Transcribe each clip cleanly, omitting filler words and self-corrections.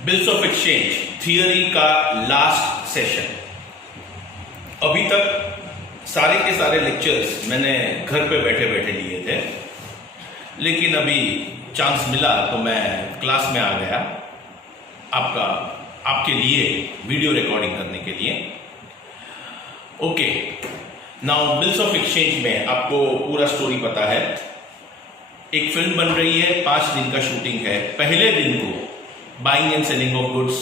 Bills of exchange theory का last session. अभी तक सारे के सारे लेक्चर्स मैंने घर पे बैठे बैठे लिए थे, लेकिन अभी चांस मिला तो मैं क्लास में आ गया आपके लिए वीडियो रिकॉर्डिंग करने के लिए। Okay, now bills of exchange में आपको पूरा स्टोरी पता है। एक फिल्म बन रही है, 5 दिन का शूटिंग है। पहले दिन को buying and selling of goods,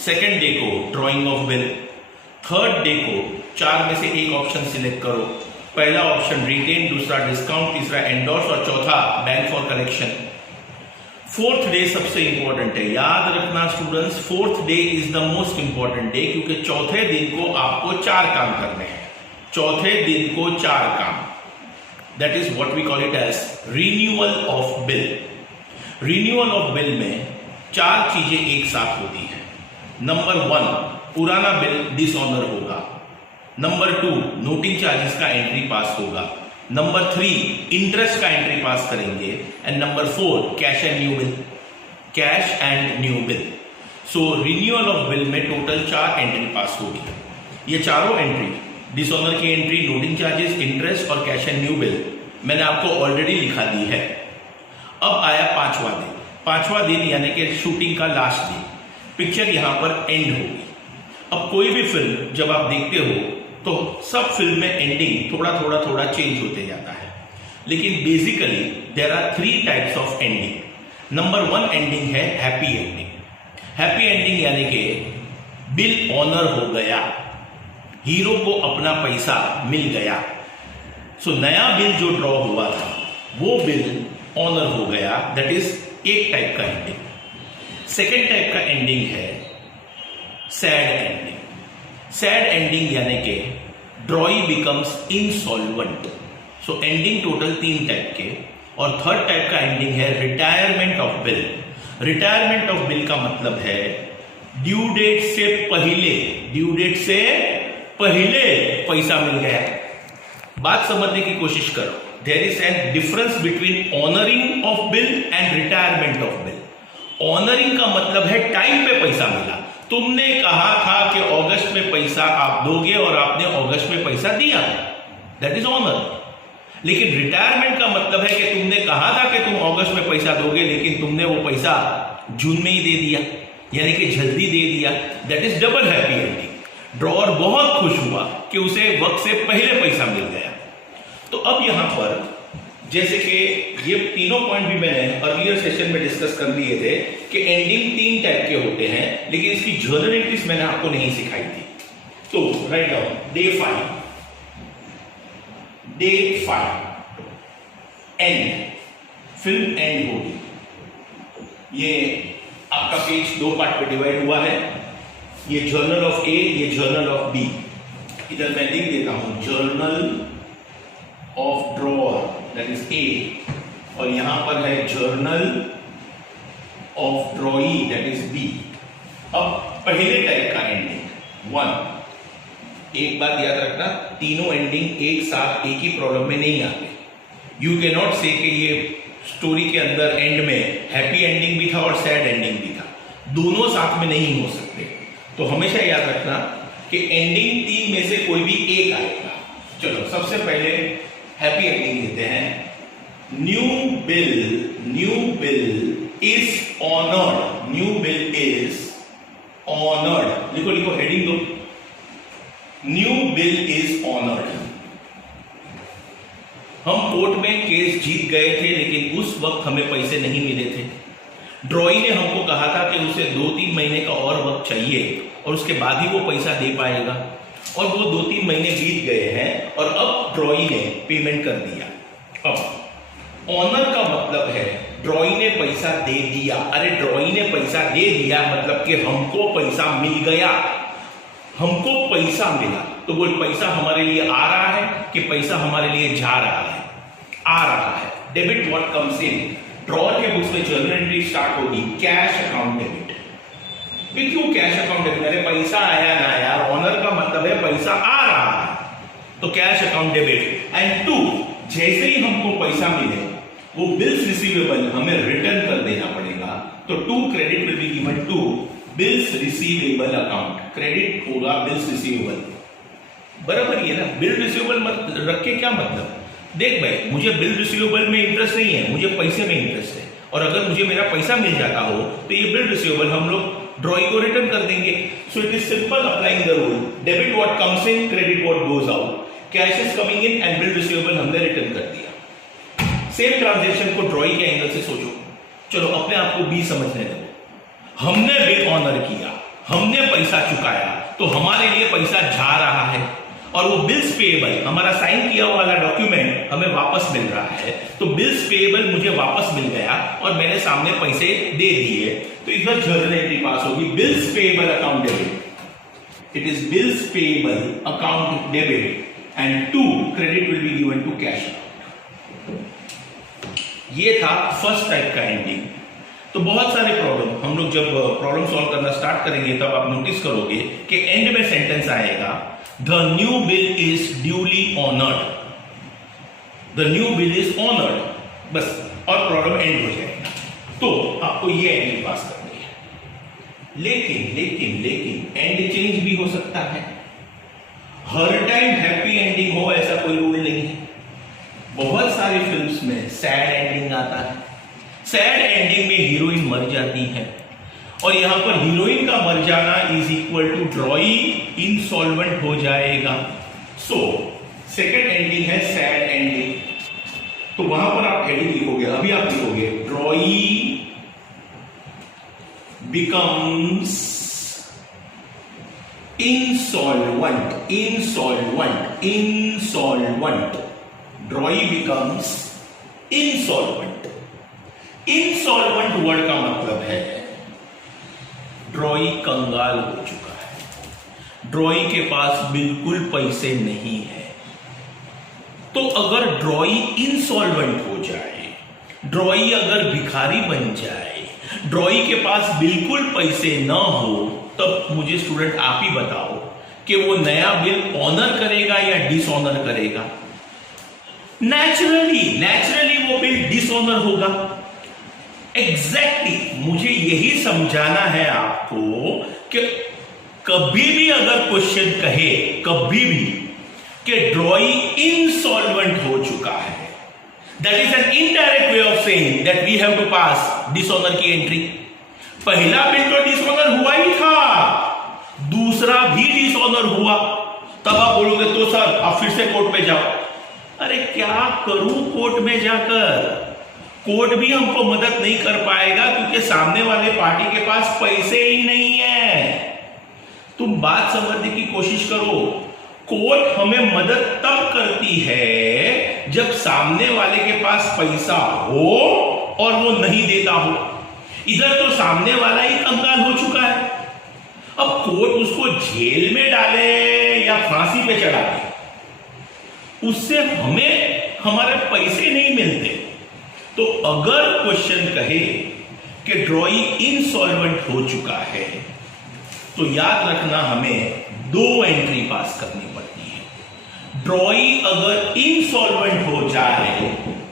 second day को drawing of bill, third day को 4 में से एक ऑप्शन सिलेक्ट करो। पहला ऑप्शन रिटेन, दूसरा डिस्काउंट, तीसरा एंडोर्स और चौथा bank for collection. Fourth day सबसे इंपॉर्टेंट है, याद रखना students, fourth day is the most important day, क्योंकि चौथे दिन को आपको 4 काम करने हैं। चौथे दिन को 4 काम, that is what we call it as renewal of bill. Renewal of bill में 4 चीजें एक साथ होती है। नंबर 1, पुराना बिल डिसऑनर होगा। नंबर 2, नोटिंग चार्जेस का एंट्री पास होगा। नंबर 3, इंटरेस्ट का एंट्री पास करेंगे। And number 4, cash and new bill. Cash and new bill. So renewal of bill में टोटल 4 एंट्री पास होगी। ये चारों एंट्री, डिसऑनर की एंट्री, नोटिंग चार्जेस, इंटरेस्ट और कैश एंड न्यू बिल, मैंने आपको ऑलरेडी लिखा दी है। अब आया 5वां दिन। 5वां दिन यानी कि शूटिंग का लास्ट डे। पिक्चर यहां पर एंड होगी। अब कोई भी फिल्म जब आप देखते हो तो सब फिल्म में एंडिंग थोड़ा चेंज होते जाता है, लेकिन basically there are 3 types of ending. Number 1 ending है हैप्पी एंडिंग। हैप्पी एंडिंग यानी कि बिल ऑनर हो गया, हीरो को अपना पैसा मिल गया। सो नया बिल जो ड्रॉ हुआ था वो बिल ऑनर हो गया, दैट इज एक टाइप का एंडिंग। सेकेंड टाइप का एंडिंग है सैड एंडिंग। सैड एंडिंग यानी कि ड्रॉई बिकम्स इनसॉल्वेंट। सो एंडिंग टोटल 3 टाइप के। और थर्ड टाइप का एंडिंग है retirement of bill. Retirement of bill का मतलब है ड्यू डेट से पहले पैसा मिल गया। बात समझने की कोशिश करो। There is an difference between honouring of bill and retirement of bill. Honouring का मतलब है टाइम पे पैसा मिला। तुमने कहा था कि अगस्त में पैसा आप दोगे और आपने अगस्त में पैसा दिया, दैट इज ऑनर। लेकिन रिटायरमेंट का मतलब है कि तुमने कहा था कि तुम अगस्त में पैसा दोगे, लेकिन तुमने वो पैसा जून में ही दे दिया, यानी कि जल्दी दे दिया, that is double happy ending. Drawer बहुत खुश हुआ कि उसे वक्त से पहले पैसा मिल गया। तो अब यहां पर जैसे कि ये तीनों पॉइंट भी मैंने अर्लियर सेशन में डिस्कस कर लिए थे कि एंडिंग 3 टाइप के होते हैं, लेकिन इसकी जर्नल एंट्रीज मैंने आपको नहीं सिखाई थी। तो write down day 5 and, film and होगी। ये आपका पेज 2 पार्ट में डिवाइड हुआ है। ये जर्नल ऑफ ए, ये जर्नल ऑफ बी। इधर मैं लिख देता हूं journal of drawer, that is A, और यहां पर है journal of drawee, that is B. अब पहले टाइप का एंडिंग 1, एक बात याद रखना, तीनों एंडिंग एक साथ एक ही प्रॉब्लम में नहीं आते। यू कैन नॉट से कि ये स्टोरी के अंदर एंड में हैप्पी एंडिंग भी था और सैड एंडिंग भी था, दोनों साथ में नहीं हो सकते। तो हमेशा याद रखना कि एंडिंग 3 में से कोई भी एक आएगा। चलो सबसे पहले हैप्पी एंडिंग देते हैं। New bill is honoured. New bill is honoured. लिखो हेडिंग दो, न्यू बिल इज ऑनर्ड। हम कोर्ट में केस जीत गए थे, लेकिन उस वक्त हमें पैसे नहीं मिले थे। ड्रॉई ने हमको कहा था कि उसे 2-3 महीने का और वक्त चाहिए और उसके बाद ही वो पैसा दे पाएगा, और वो 2-3 महीने बीत गए हैं और अब ड्रॉई ने पेमेंट कर दिया। अब ऑनर का मतलब है ड्रॉई ने पैसा दे दिया। अरे ड्रॉई ने पैसा दे दिया मतलब कि हमको पैसा मिल गया, हमको पैसा मिला। तो वो पैसा हमारे लिए आ रहा है कि पैसा हमारे लिए जा रहा है? आ रहा है। Debit what comes in. Drawer के बुक्स में जर्नल एंट्री स्टार्ट होगी कैश अकाउंट डेबिट। क्यों कैश अकाउंट डेबिट? अरे पैसा आया ना यार, ऑनर का मतलब है पैसा आ रहा है, तो कैश अकाउंट डेबिट। एंड 2, जैसे ही हमको पैसा मिले वो बिल्स रिसीवेबल हमें रिटर्न कर देना पड़ेगा। करूंगा तो to credit will be given to bills receivable account, credit होगा बिल्स रिसीवेबल, बराबर ही है ना। बिल रिसीवेबल मत रख के क्या मतलब, देख भाई मुझे बिल रिसीवेबल में इंटरेस्ट नहीं है, मुझे पैसे में इंटरेस्ट है, और अगर मुझे मेरा पैसा मिल जाता हो तो ये बिल रिसीवेबल हम लोग ड्रॉइंग को रिटर्न कर देंगे। So it is simple applying the rule, debit what comes in, credit what goes out, cash is coming in and bill receivable हमने रिटर्न कर दिया। सेम ट्रांजेक्शन को ड्रॉइंग के एंगल से सोचो, चलो अपने आप को बी समझने दो। हमने बिल ऑनर किया, हमने पैसा चुकाया, तो हमारे लिए पैसा जा रहा है, और वो बिल्स पेएबल हमारा साइन किया हुआ वाला डॉक्यूमेंट हमें वापस मिल रहा है। तो बिल्स पेएबल मुझे वापस मिल गया और मैंने सामने पैसे दे दिए, तो इधर जर्नल एंट्री पास होगी, bills payable account debit. It is bills payable account debit and to credit will be given to cash. ये था फर्स्ट टाइप का एंडिंग। तो बहुत सारे प्रॉब्लम हम लोग जब प्रॉब्लम सॉल्व करना स्टार्ट करेंगे तब आप नोटिस करोगे कि एंड में सेंटेंस आएगा the new bill is duly honoured, the new bill is honoured, बस, और प्रॉब्लम एंड हो जाएगा। तो आपको ये एंड पास करनी है। लेकिन लेकिन लेकिन एंड चेंज भी हो सकता है, हर टाइम हैप्पी एंडिंग हो ऐसा कोई रूल नहीं है। बहुत सारी फिल्म्स में सैड एंडिंग आता है, सैड एंडिंग में हीरोइन मर जाती है, और यहां पर हीरोइन का मर जाना is equal to drawee insolvent हो जाएगा। सो सेकंड एंडिंग है सैड एंडिंग, तो वहां पर आप हेडिंग लिखोगे, अभी आप लिखोगे drawee becomes insolvent, insolvent, insolvent, drawee becomes insolvent. Insolvent word का मतलब है ड्रॉई कंगाल हो चुका है, ड्रॉई के पास बिल्कुल पैसे नहीं है। तो अगर ड्रॉई इंसॉल्वेंट हो जाए, ड्रॉई अगर भिखारी बन जाए, ड्रॉई के पास बिल्कुल पैसे ना हो, तब मुझे स्टूडेंट आप ही बताओ कि वो नया बिल ऑनर करेगा या डिसऑनर करेगा। नेचुरली वो बिल डिसऑनर होगा। एग्जैक्टली मुझे यही समझाना है आपको कि कभी भी अगर क्वेश्चन कहे, कभी भी, कि ड्रॉई इंसॉल्वेंट हो चुका है, that is an indirect way of saying that we have to pass dishonour की एंट्री। पहला बिल तो डिसऑनर हुआ ही था, दूसरा भी डिसऑनर हुआ, तब आप बोलोगे तो सर आप फिर से कोर्ट में जाओ। अरे क्या करूं कोर्ट में जाकर, कोर्ट भी हमको मदद नहीं कर पाएगा क्योंकि सामने वाले पार्टी के पास पैसे ही नहीं है। तुम बात समझने की कोशिश करो, कोर्ट हमें मदद तब करती है जब सामने वाले के पास पैसा हो और वो नहीं देता हो। इधर तो सामने वाला ही कंगाल हो चुका है, अब कोर्ट उसको जेल में डाले या फांसी पे चढ़ा दे, उससे हमें हमारे पैसे नहीं मिलते। तो अगर क्वेश्चन कहे कि ड्रॉई इंसॉल्वेंट हो चुका है, तो याद रखना हमें दो एंट्री पास करनी पड़ती है। ड्रॉई अगर इंसॉल्वेंट हो जाए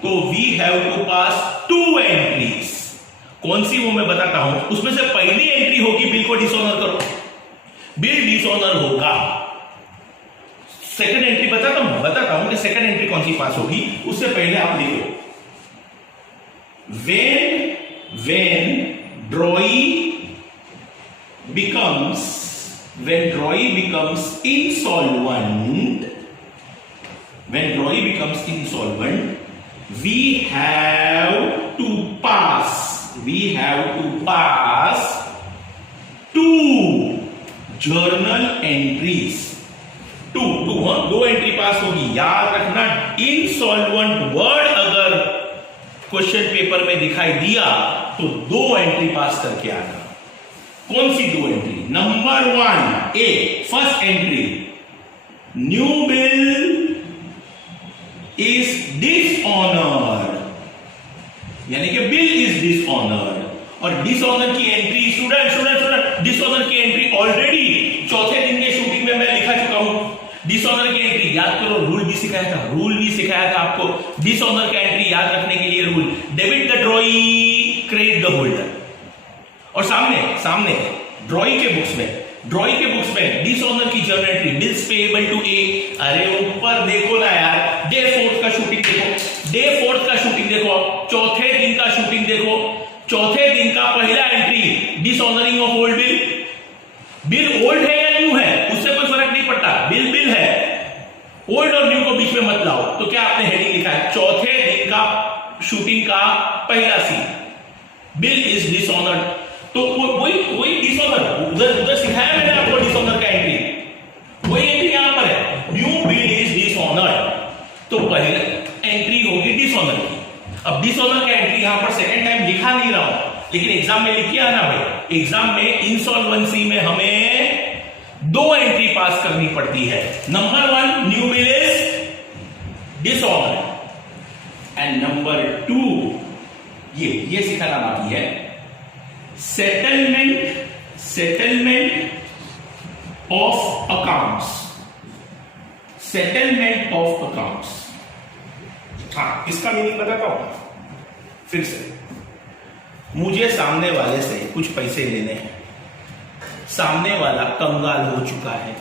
तो we have to pass two entries. कौन सी वो मैं बताता हूं, उसमें से पहली एंट्री होगी बिल को डिसऑनर करो, बिल डिसऑनर होगा। सेकंड एंट्री बताता हूं कि सेकंड एंट्री कौन सी पास होगी। उससे पहले आप लिखो when drawee becomes insolvent, we have to pass two journal entries, दो एंट्री पास होगी। याद रखना इंसॉल्वेंट वर्ड अगर क्वेश्चन पेपर में दिखाई दिया तो दो एंट्री पास करके आना। कौन सी दो entry? Number 1 A, first entry, new bill is dishonoured, यानी कि बिल इज डिसऑनर्ड। और डिसऑनर की एंट्री स्टूडेंट डिसऑनर की एंट्री ऑलरेडी चौथे दिन के शूटिंग में मैं लिखा चुका हूं। डिसऑनर की एंट्री याद करो, रूल भी सिखाया था आपको। डिसऑनर का एंट्री याद रखने के लिए rule, debit the drawee, credit the holder. और सामने ड्रॉइंग के बुक्स में डिसऑनर की journal entry bills payable to A. अरे ऊपर देखो ना यार, डे 4 का शूटिंग देखो, चौथे दिन का शूटिंग देखो, चौथे दिन का पहला entry dishonouring of old bill old है या न्यू है उससे कोई फर्क नहीं पड़ता, बिल है, ओल्ड और न्यू को बीच में मत लाओ। तो क्या आपने हेडिंग लिखा है, चौथे दिन का शूटिंग का पहला सीन, बिल इज डिसऑनर्ड। तो वही डिसऑनर उधर सिखाया मैंने आपको, डिसऑनर का एंट्री, वही एंट्री यहां पर है, न्यू बिल इज डिसऑनर्ड। तो पहले एंट्री होगी डिसऑनर की। अब डिसऑनर का एंट्री यहां पर सेकंड टाइम लिखा नहीं रहा हूं, लेकिन एग्जाम में लिखिए ना भाई, एग्जाम में इंसॉल्वेंसी में हमें 2 एंट्री पास करनी पड़ती है। Number 1 new bill is dishonoured and number 2 ये सिखाना बाकी है, सेटलमेंट ऑफ अकाउंट्स। हाँ, इसका मीनिंग बताता हूं फिर से। मुझे सामने वाले से कुछ पैसे लेने हैं, सामने वाला कंगाल हो चुका है,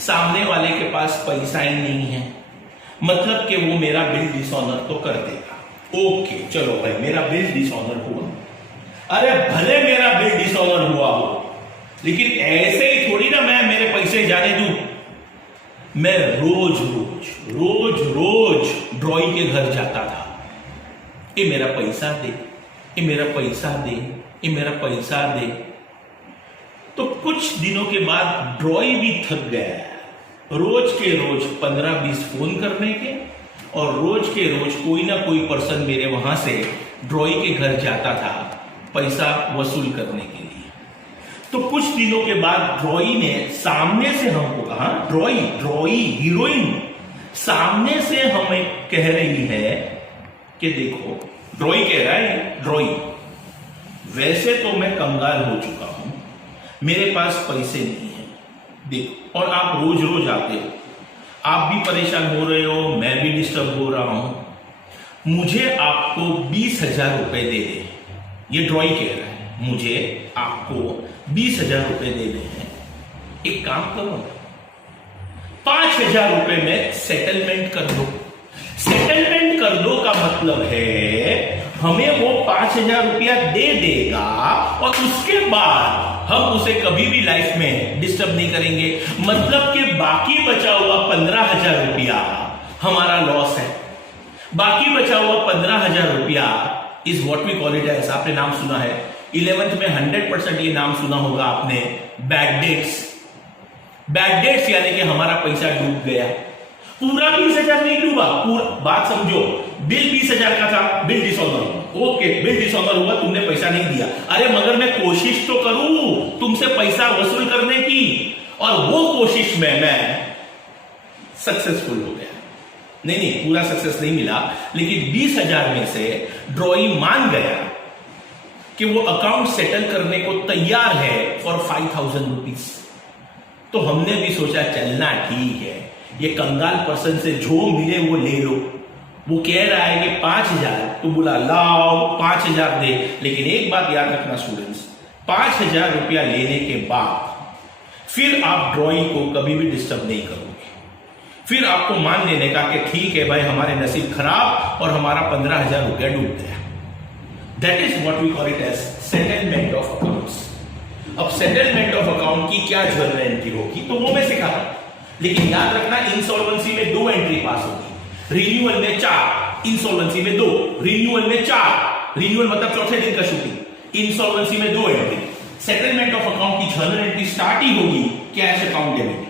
सामने वाले के पास पैसा ही नहीं है, मतलब कि वो मेरा बिल डिसऑनर तो कर देगा। ओके चलो भाई, मेरा बिल डिसऑनर हुआ, अरे भले मेरा बिल डिसऑनर हुआ हो, लेकिन ऐसे ही थोड़ी ना मैं मेरे पैसे जाने दूं। मैं रोज ड्रॉइंग के घर जाता था, ये मेरा पैसा दे, ये मेरा पैसा दे, ये मेरा पैसा दे। तो कुछ दिनों के बाद ड्रॉई भी थक गया, रोज के रोज 15-20 फोन करने के, और रोज के रोज कोई ना कोई पर्सन मेरे वहां से ड्रॉई के घर जाता था पैसा वसूल करने के लिए। तो कुछ दिनों के बाद ड्रॉई ने सामने से हमको कहा, ड्रॉई हीरोइन सामने से हमें कह रही है कि देखो, ड्रॉई कह रहा है, ड्रॉई वैसे तो मैं कंगाल हो चुका हूं, मेरे पास पैसे नहीं है, देखो, और आप रोज आते हो, आप भी परेशान हो रहे हो, मैं भी डिस्टर्ब हो रहा हूं, मुझे आपको 20,000 रुपए दे दे। ये ड्रॉई कह रहा है, मुझे आपको 20,000 रुपए दे दे हैं, एक काम करो, 5,000 रुपए में सेटलमेंट कर दो। सेटलमेंट कर दो का मतलब है हमें वो 5,000 रुपया दे देगा, और उसके बाद हम उसे कभी भी लाइफ में डिस्टर्ब नहीं करेंगे। मतलब कि बाकी बचा हुआ 15,000 रुपया हमारा लॉस है। बाकी बचा हुआ 15,000 रुपया is what we call it as, आपने नाम सुना है 11th में 100% ये नाम सुना होगा आपने, बैड डेट्स यानी कि हमारा पैसा डूब गया। पूरा 20,000 नहीं डूबा, पूरा बात समझो, बिल 20,000 का था, bill dishonour, okay bill dishonour हुआ, तुमने पैसा नहीं दिया, अरे मगर मैं कोशिश तो करूं तुमसे पैसा वसूल करने की, और वो कोशिश में मैं सक्सेसफुल हो गया। नहीं पूरा सक्सेस नहीं मिला, लेकिन 20,000 में से ड्रॉई मान गया कि वो अकाउंट सेटल करने को तैयार है फॉर 5,000 रुपीज। तो हमने भी सोचा चलना ठीक है, ये कंगाल पर्सन से जो मिले वो ले लो। वो कह रहा है कि 5,000, तो बोला लाओ 5,000 दे। लेकिन एक बात याद रखना स्टूडेंट्स, 5,000 रुपया लेने के बाद फिर आप ड्रॉइंग को कभी भी डिस्टर्ब नहीं करोगे। फिर आपको मान लेने का कि ठीक है भाई, हमारे नसीब खराब और हमारा 15,000 रुपया डूब गया। That is what we call it as settlement of accounts. अब सेटलमेंट ऑफ अकाउंट की क्या जर्नल एंट्री होगी तो वो मैं सिखा रहा हूं, लेकिन याद रखना इंसॉल्वेंसी में 2 एंट्री पास होगी, रिन्यूअल में 4, इंसॉल्वेंसी में 2, रिन्यूअल में 4, रिन्यूअल मतलब चौथे दिन का शूटिंग, इंसॉल्वेंसी में 2 एंट्री। सेटलमेंट ऑफ अकाउंट की जर्नल एंट्री स्टार्ट ही होगी कैश अकाउंट डेबिट।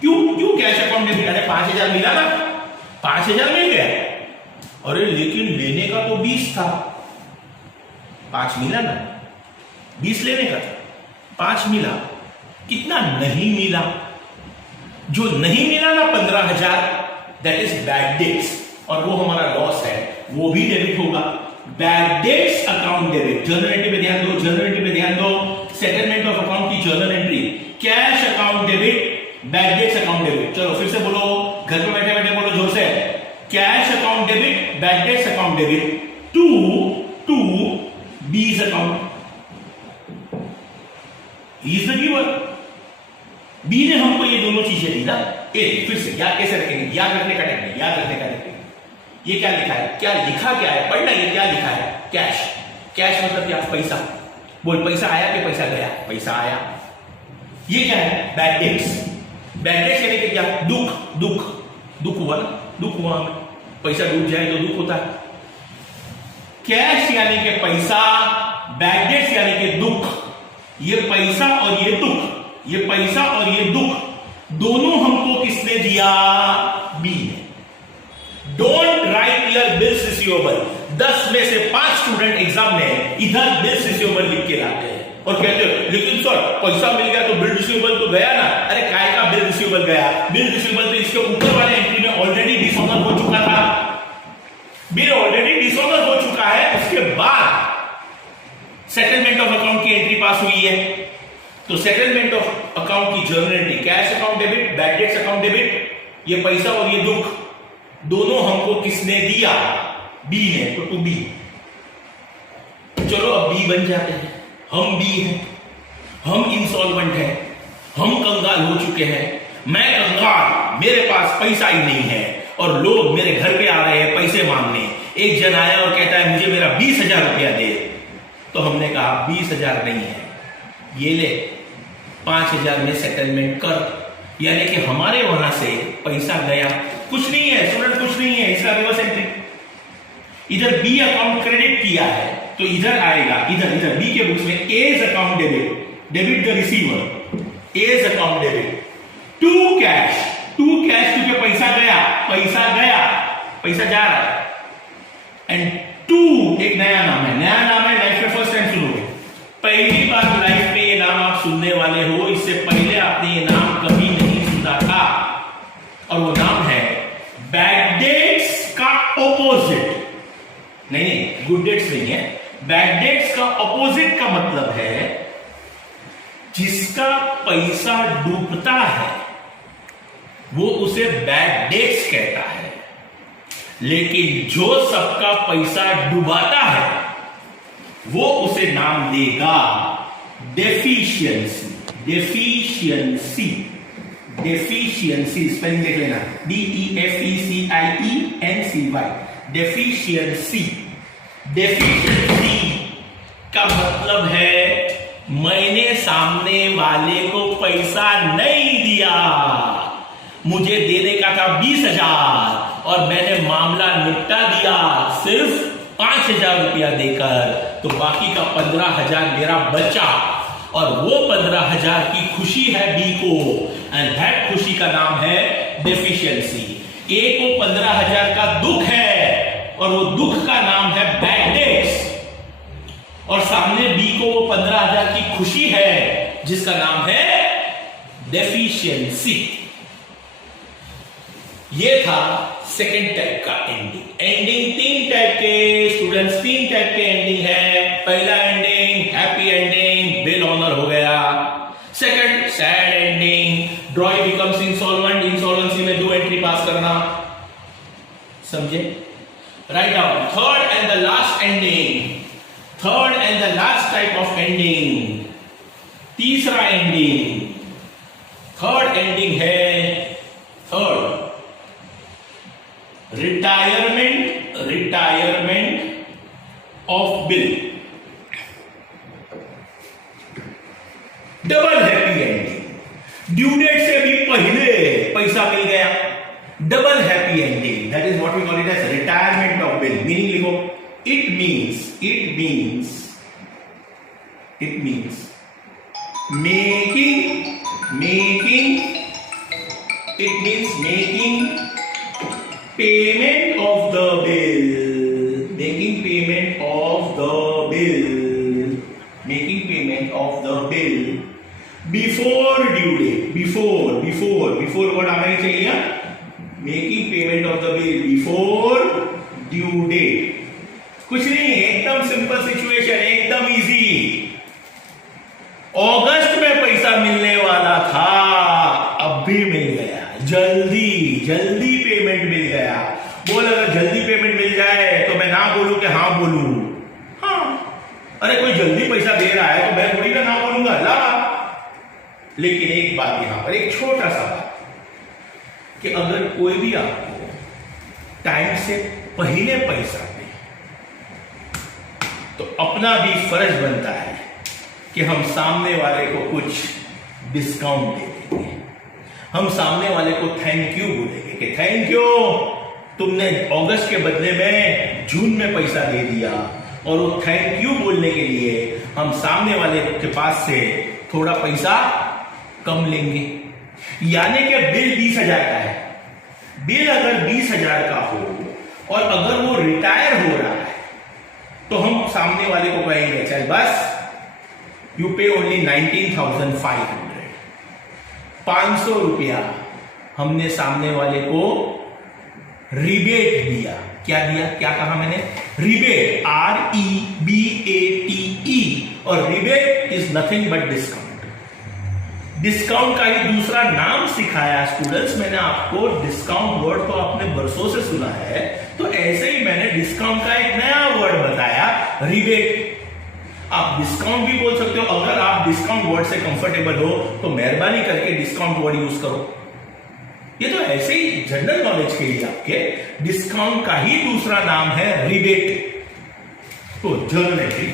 क्यों कैश अकाउंट डेबिट? अरे 5,000 मिला ना, 5,000 मिल गया, अरे लेकिन लेने का तो 20 था, 5 मिला ना, 20 लेने का था, 5 मिला, कितना नहीं मिला? जो नहीं मिला ना 15,000, दैट इज बैड डेट्स, और वो हमारा लॉस है, वो भी डेबिट होगा। Bad debts account debit, journal entry पे ध्यान दो, जर्नल एंट्री पे ध्यान दो। सेटलमेंट ऑफ अकाउंट की journal entry, cash account debit, bad debts account debit. चलो फिर से बोलो, घर पे बैठे बैठे बोलो जोर से, cash account debit, bad debts account debit to B's account. He is the giver. B ने हमको ये दोनों चीजें दी ना। ए फिर से याद कैसे रखेंगे, याद रखने का टेक्निक, याद रखने का टेक्निक। ये क्या लिखा है, क्या लिखा क्या है, पढ़ना। ये क्या लिखा है, कैश। कैश मतलब क्या, पैसा। बोल पैसा आया कि पैसा गया, पैसा आया। ये क्या है, बैड डेट्स। बैड डेट्स यानी कि क्या, दुख। दुख, दुख हुआ ना, दुख हुआ हमें, पैसा डूब जाए तो दुख होता है। कैश यानी कि पैसा, बैड डेट्स यानी कि दुख। ये पैसा और ये दुख, ये पैसा और ये दुख दोनों हमको किसने दिया, बी ने। Don't write your bills receivable. 10 में से 5 स्टूडेंट एग्जाम में इधर बिल्स रिसीवेबल लिख के लाते हैं और कहते हैं लेकिन सर पैसा मिल गया तो बिल रिसीवेबल तो गया ना। अरे काय का बिल रिसीवेबल गया, बिल रिसीवेबल तो इसके ऊपर वाले एंट्री में ऑलरेडी डिसऑनर हो चुका था। बिल ऑलरेडी डिसऑनर हो चुका है, उसके बाद सेटलमेंट ऑफ अकाउंट की एंट्री पास हुई है। तो सेटलमेंट ऑफ अकाउंट की journal entry, cash account debit, bad debts account debit, ये पैसा और ये दुख दोनों हमको किसने दिया, बी ने। तो टू बी। चलो अब बी बन जाते हैं। हम बी हैं, हम इंसॉल्वेंट हैं, हम कंगाल हो चुके हैं। मैं कंगाल, मेरे पास पैसा ही नहीं है और लोग मेरे घर पे आ रहे हैं पैसे मांगने। एक जन आया और कहता है मुझे मेरा 20,000 रुपया दे। तो हमने कहा 20,000 नहीं है, ये ले 5,000 में सेटलमेंट कर। यानी कि हमारे वहां से पैसा गया, कुछ नहीं है स्टूडेंट, कुछ नहीं है, इसका रिवर्स एंट्री। इधर बी अकाउंट क्रेडिट किया है तो इधर आएगा, इधर बी के बुक्स में A's account debit, debit the receiver, A's account debit. To cash, to cash क्योंकि पैसा गया, पैसा जा रहा है। एंड टू एक नया नाम है, लाइफ में फर्स्ट टाइम सुनोगे, पहली बार लाइफ में ये नाम आप सुनने वाले हो। इससे पहले आपने ये नाम कभी नहीं सुना था और वो नाम है बैड डेट्स का ऑपोजिट। नहीं, गुड डेट्स नहीं है। बैड डेट्स का ऑपोजिट का मतलब है जिसका पैसा डूबता है वो उसे बैड डेट्स कहता है, लेकिन जो सबका पैसा डुबाता है वो उसे नाम देगा डेफिशिएंसी। डेफिशिएंसी स्पेलिंग देख लेना, DEFECIENCY, डेफिशिएंसी। डेफिशिएंसी का मतलब है मैंने सामने वाले को पैसा नहीं दिया, मुझे देने का था 20,000 और मैंने मामला निपटा दिया सिर्फ 5,000 रुपया देकर। तो बाकी का 15,000 मेरा बचा और वो 15,000 की खुशी है बी को, एंड दैट खुशी का नाम है डेफिशिएंसी। ए को 15,000 का दुख है और वो दुख का नाम है बैड डेट्स, और सामने बी को वो 15,000 की खुशी है जिसका नाम है डेफिशिएंसी। ये था सेकेंड टाइप का एंडिंग। एंडिंग 3 टाइप के स्टूडेंट्स, 3 टाइप के एंडिंग है। पहला ending happy ending, bill honour हो गया। Second sad ending, drawee becomes insolvent, insolvency में 2 एंट्री पास करना। समझे? Write down. Third and the last ending, third and the last type of ending, तीसरा ending, third ending है third retirement of bill. Double happy ending, due date से भी पहले पैसा मिल गया, double happy ending. That is what we call it as retirement of bill. Meaning लिखो, it means making payment of the bill, making payment of the bill before due date, before what आना ही चाहिए, making payment of the bill before due date। कुछ नहीं, एकदम simple situation, एकदम easy. अगस्त में पैसा मिलने वाला था, अब भी मिल गया, जल्दी पेमेंट मिल गया। बोल अगर जल्दी पेमेंट मिल जाए तो मैं ना बोलूं कि हाँ बोलूं? हाँ, अरे कोई जल्दी पैसा दे रहा है तो मैं थोड़ी ना बोलूंगा, ला लेकिन एक बात यहां पर, एक छोटा सा बात, कि अगर कोई भी आपको टाइम से पहले पैसा दे तो अपना भी फर्ज बनता है कि हम सामने वाले को कुछ डिस्काउंट दे देंगे, हम सामने वाले को थैंक यू बोलेंगे कि थैंक यू, तुमने अगस्त के बदले में जून में पैसा दे दिया। और वो थैंक यू बोलने के लिए हम सामने वाले के पास से थोड़ा पैसा कम लेंगे। यानी कि बिल 20,000 का है, बिल अगर 20,000 का हो और अगर वो रिटायर हो रहा है तो हम सामने वाले को कहेंगे चल बस यू पे ओनली 19,500, 500 रुपया हमने सामने वाले को रिबेट दिया। क्या दिया, क्या कहा मैंने? रिबेट, REBATE, और rebate is nothing but discount. Discount का ही दूसरा नाम सिखाया स्टूडेंट्स मैंने आपको। डिस्काउंट वर्ड तो आपने बरसों से सुना है, तो ऐसे ही मैंने डिस्काउंट का एक नया वर्ड बताया, रिबेट। आप डिस्काउंट भी बोल सकते हो। अगर आप डिस्काउंट वर्ड से कंफर्टेबल हो तो मेहरबानी करके डिस्काउंट वर्ड यूज करो। ये तो ऐसे ही जनरल नॉलेज के लिए आपके, डिस्काउंट का ही दूसरा नाम है रिबेट। तो जर्नल एंट्री,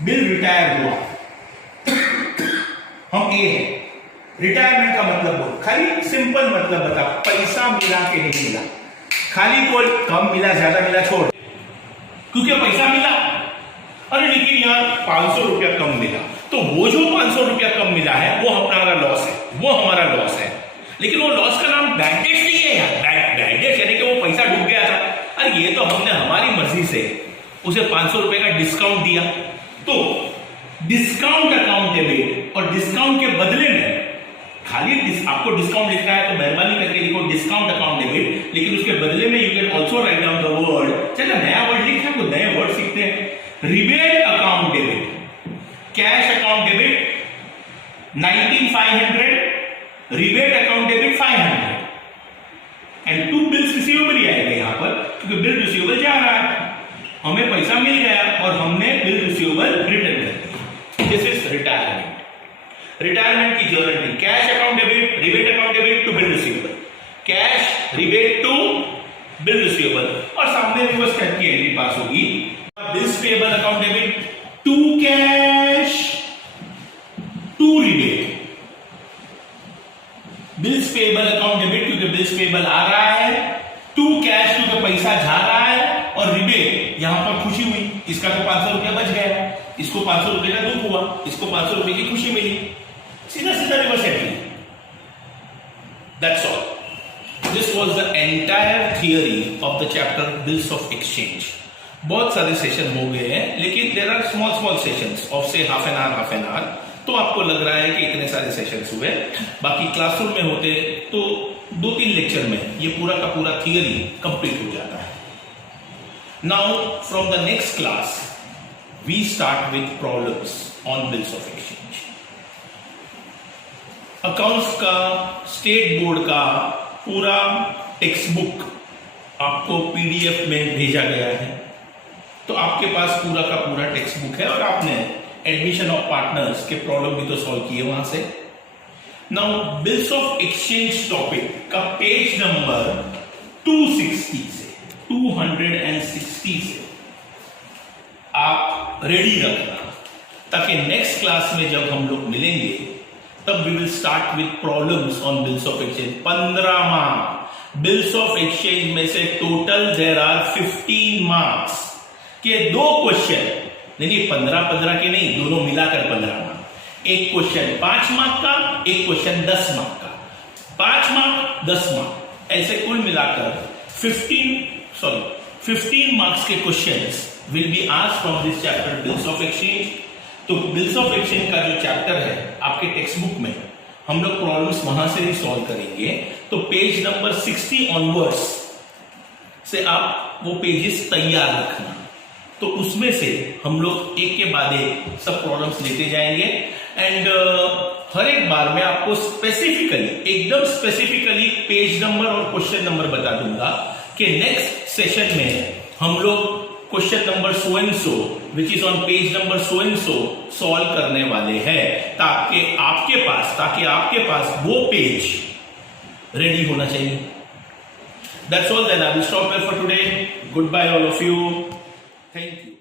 बिल रिटायर हुआ, हम ए है, रिटायरमेंट का मतलब बोल, खाली सिंपल मतलब बता, पैसा मिला कि नहीं मिला, खाली बोल कम मिला ज्यादा मिला छोड़, क्योंकि पैसा मिला। अरे लेकिन यार 500 रुपया कम मिला, तो वो जो 500 रुपया कम मिला है वो हमारा लॉस है, वो हमारा लॉस है। लेकिन वो लॉस का नाम बैड डेट नहीं है यार, बैड डेट यानी कि वो पैसा डूब गया था। अरे ये तो हमने हमारी मर्जी से उसे 500 रुपए का डिस्काउंट दिया। तो डिस्काउंट अकाउंट डेबिट, और डिस्काउंट के बदले में खाली आपको डिस्काउंट लिखना है तो मेहरबानी करके लिखो डिस्काउंट अकाउंट डेबिट, लेकिन उसके बदले में you can also write down the word. चलो नया वर्ड लिखना है तो नए वर्ड सीखते हैं। Rebate account debit, cash account debit 19,500, rebate account debit 500, and 2 bills receivable ही आएगा यहां पर, क्योंकि बिल रिसीवेबल जा रहा है, हमें पैसा मिल गया और हमने बिल रिसीवेबल रिटर्न कर दिया। This is retirement. रिटायरमेंट की journal, cash account debit, rebate account debit to bill receivable, cash rebate to bill receivable, और सामने रिवर्स टाइप की एंट्री पास होगी। Bills payable account debit to cash to rebate, bills payable account debit क्योंकि bills payable आ रहा है, to cash क्योंकि पैसा जा रहा है, और रिबेट यहां पर खुशी हुई, इसका तो 500 रुपया बच गया, इसको 500 रुपए का दुख हुआ, इसको 500 रुपए की खुशी मिली, सीधा सीधा reverse entry. That's all. This was the entire theory of the chapter bills of exchange. बहुत सारे सेशन हो गए हैं, लेकिन there are small small sessions of say half an hour, तो आपको लग रहा है कि इतने सारे सेशंस हुए। बाकी क्लासरूम में होते तो 2-3 लेक्चर में ये पूरा का पूरा थियरी कंप्लीट हो जाता है। Now from the next class we start with problems on bills of exchange. Accounts का, स्टेट बोर्ड का पूरा टेक्स्ट बुक आपको पीडीएफ में भेजा गया है, तो आपके पास पूरा का पूरा टेक्स्ट बुक है, और आपने एडमिशन ऑफ पार्टनर्स के प्रॉब्लम भी तो सॉल्व किए वहां से। Now bills of exchange topic का पेज नंबर 260 से आप रेडी रखना, ताकि नेक्स्ट क्लास में जब हम लोग मिलेंगे तब we will start with problems on bills of exchange. 15 marks bills of exchange में से टोटल देयर आर 15 मार्क्स के 2 क्वेश्चन, नहीं 15 के नहीं, दोनों मिलाकर 15 मार्क। एक क्वेश्चन 5 मार्क का, एक क्वेश्चन 10 मार्क का, 5 मार्क 10 मार्क, ऐसे कुल मिलाकर 15 मार्क्स के questions will be asked from this chapter bills of exchange. तो बिल्स ऑफ एक्सचेंज का जो चैप्टर है आपके टेक्स्ट बुक में, हम लोग प्रॉब्लम्स वहां से ही सॉल्व करेंगे। तो पेज नंबर 60 ऑनवर्ड्स से आप वो पेजेस तैयार रखना, तो उसमें से हम लोग एक के बाद एक सब प्रॉब्लम्स लेते जाएंगे, एंड हर एक बार मैं आपको स्पेसिफिकली, एकदम स्पेसिफिकली पेज नंबर और क्वेश्चन नंबर बता दूंगा कि नेक्स्ट सेशन में हम लोग question number so and so which is on page number so and so solve करने वाले हैं, ताकि आपके पास वो पेज रेडी होना चाहिए. That's all. Then I will stop here for today. Goodbye all of you. Thank you.